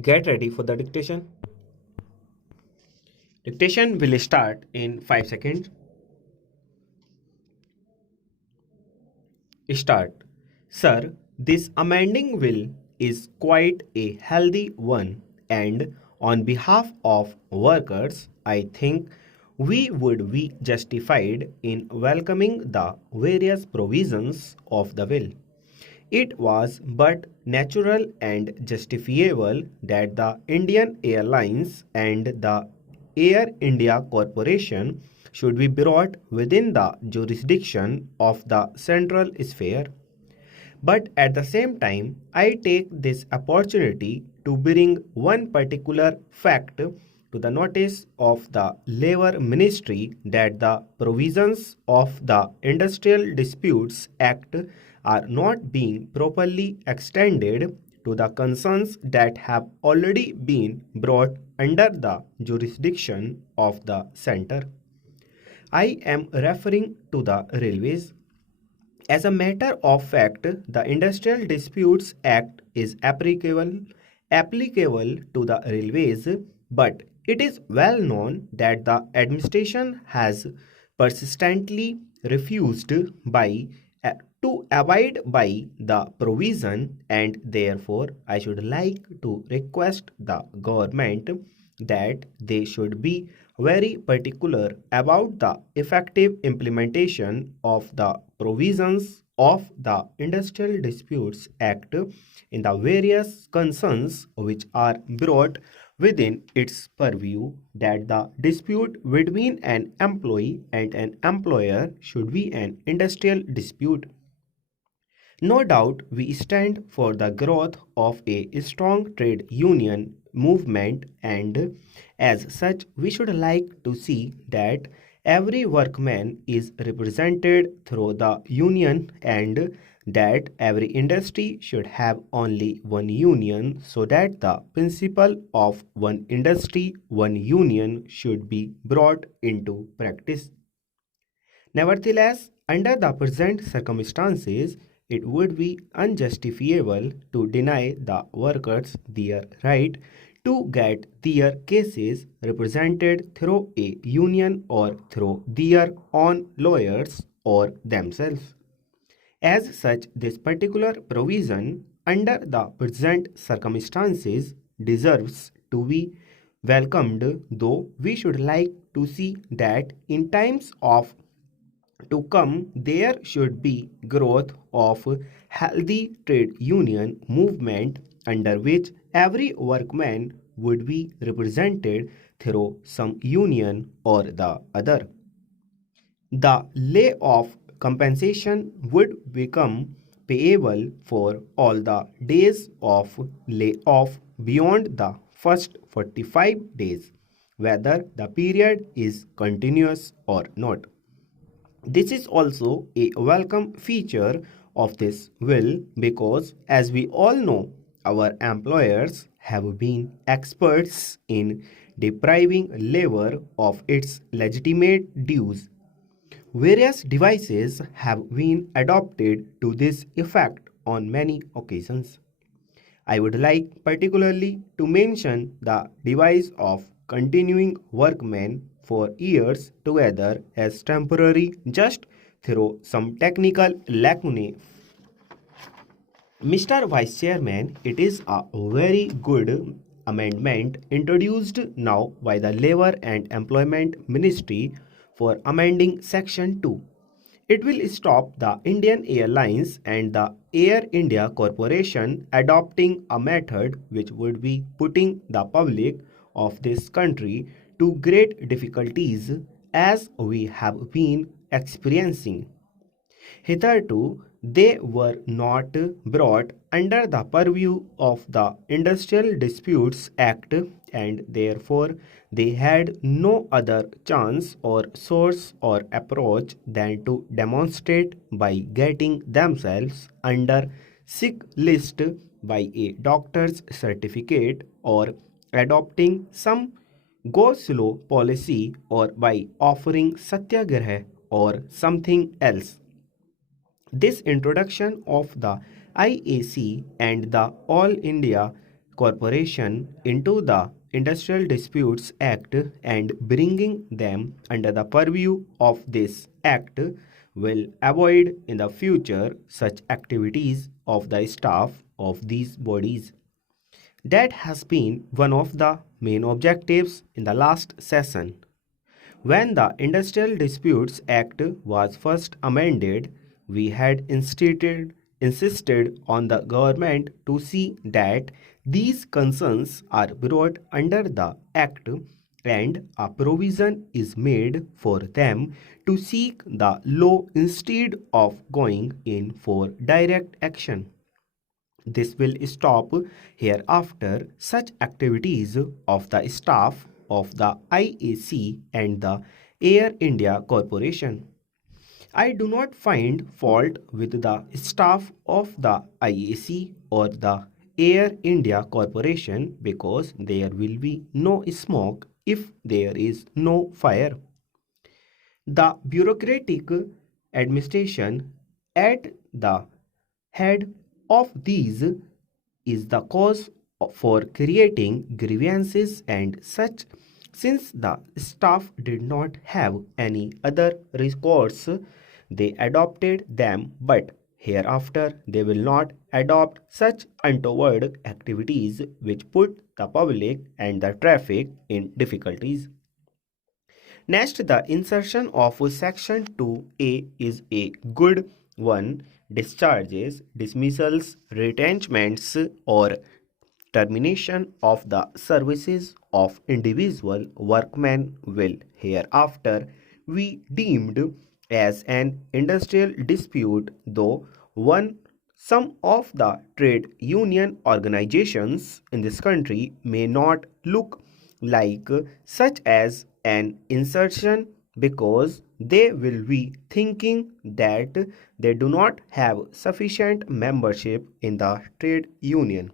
Get ready for the dictation. Dictation will start in 5 seconds. Start. Sir, this amending bill is quite a healthy one, and on behalf of workers, I think we would be justified in welcoming the various provisions of the bill. It was but natural and justifiable that the Indian Airlines and the Air India Corporation should be brought within the jurisdiction of the central sphere. But at the same time, I take this opportunity to bring one particular fact to the notice of the Labour Ministry that the provisions of the Industrial Disputes Act are not being properly extended to the concerns that have already been brought under the jurisdiction of the centre. I am referring to the railways. As a matter of fact, the Industrial Disputes Act is applicable to the railways, but it is well known that the administration has persistently refused to abide by the provision, and therefore I should like to request the government that they should be very particular about the effective implementation of the provisions of the Industrial Disputes Act in the various concerns which are brought within its purview, that the dispute between an employee and an employer should be an industrial dispute. No doubt we stand for the growth of a strong trade union movement, and as such we should like to see that every workman is represented through the union, and that every industry should have only one union, so that the principle of one industry, one union should be brought into practice. Nevertheless, under the present circumstances, it would be unjustifiable to deny the workers their right to get their cases represented through a union or through their own lawyers or themselves. As such, this particular provision under the present circumstances deserves to be welcomed, though we should like to see that in times of to come there should be growth of healthy trade union movement, under which every workman would be represented through some union or the other. The layoff compensation would become payable for all the days of layoff beyond the first 45 days, whether the period is continuous or not. This is also a welcome feature of this bill because, as we all know, our employers have been experts in depriving labor of its legitimate dues. Various devices have been adopted to this effect on many occasions. I would like particularly to mention the device of continuing workmen for years together as temporary just through some technical lacunae. Mr. Vice Chairman, it is a very good amendment introduced now by the Labour and Employment Ministry for amending Section 2. It will stop the Indian Airlines and the Air India Corporation adopting a method which would be putting the public of this country to great difficulties, as we have been experiencing. Hitherto, they were not brought under the purview of the Industrial Disputes Act, and therefore they had no other chance or source or approach than to demonstrate by getting themselves under sick list by a doctor's certificate, or adopting some go slow policy, or by offering satyagraha or something else. This introduction of the IAC and the All India corporation into the Industrial Disputes Act and bringing them under the purview of this act will avoid in the future such activities of the staff of these bodies. That has been one of the main objectives in the last session. When the Industrial Disputes Act was first amended, we had insisted on the government to see that these concerns are brought under the Act and a provision is made for them to seek the law instead of going in for direct action. This will stop hereafter such activities of the staff of the IAC and the Air India Corporation. I do not find fault with the staff of the IAC or the Air India Corporation because there will be no smoke if there is no fire. The bureaucratic administration at the head of these is the cause for creating grievances and such. Since the staff did not have any other recourse, they adopted them, but hereafter they will not adopt such untoward activities which put the public and the traffic in difficulties. Next, the insertion of section 2A is a good one. Discharges, dismissals, retrenchments, or termination of the services of individual workmen will hereafter be deemed as an industrial dispute, though some of the trade union organizations in this country may not look like such as an insertion because they will be thinking that they do not have sufficient membership in the trade union.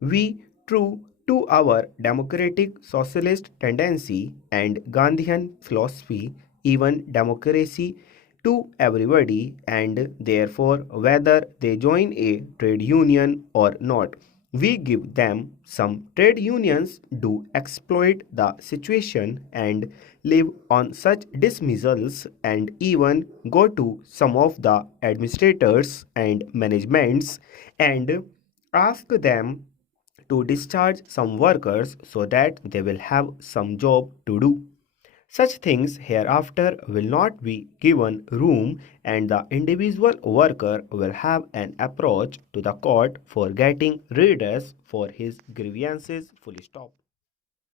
We, true to our democratic socialist tendency and Gandhian philosophy, even democracy to everybody, and therefore whether they join a trade union or not, we give them. Some trade unions do exploit the situation and live on such dismissals and even go to some of the administrators and managements and ask them to discharge some workers so that they will have some job to do. Such things hereafter will not be given room and the individual worker will have an approach to the court for getting redress for his grievances. Full stop.